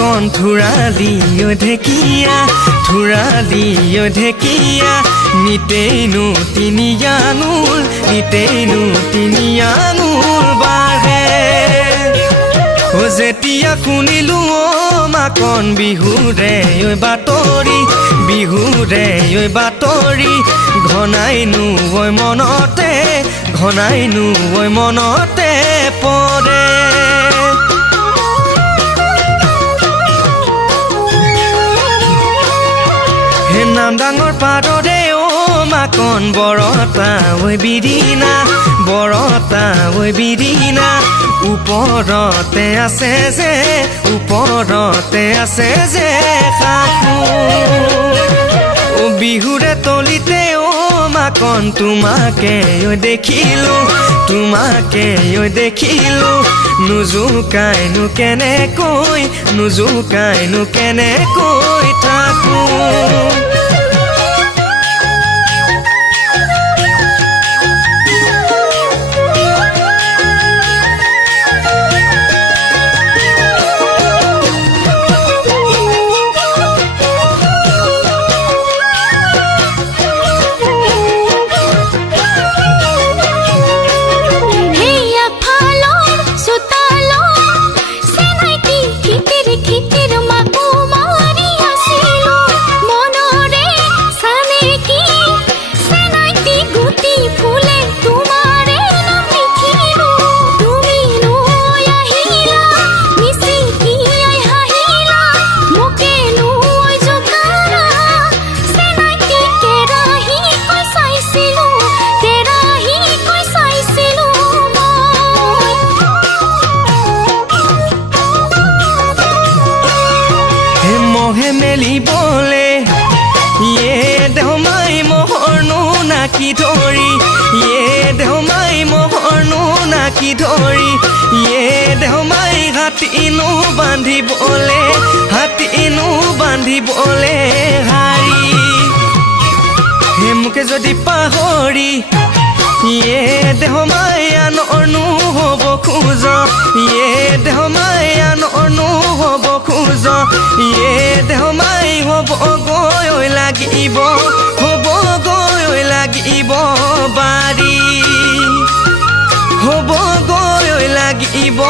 মাকন থুৰালি ঢেকীয়া থুৰালি ঢেকীয়া নিতেইনো তিনি আঙুল নিতেইনো তিনি আঙুল বাঢ়ে ও যেতিয়া শুনিলো মাকন বিহুৰে বাতৰি বিহুৰে বাতৰি ঘনাইনো মনতে পৰে হে নাম ডাঙৰ পাৰৰে মাকন বৰতা বিৰিণা বৰতা বিৰিণা ওপৰতে আছে যে সাকু বিহুৰে তলিতে মাকন তোমাকে দেখিলো নুজুকাইনো কেনেকৈ থাকো মহে মেলিবলে দেহমাই মহৰনো নাকি ধৰি দেহমাই মহৰনো নাকি ধৰি দেহমাই হাতীনো বান্ধিবলে হাৰি হে মোকে যদি পাহৰি দেহমাই আনৰনো হ'ব খোজ দেহমাই আনৰনো হ'ব খোজ দেহমাই হ'ব গৈ লাগিব বাৰী হ'ব গৈ লাগিব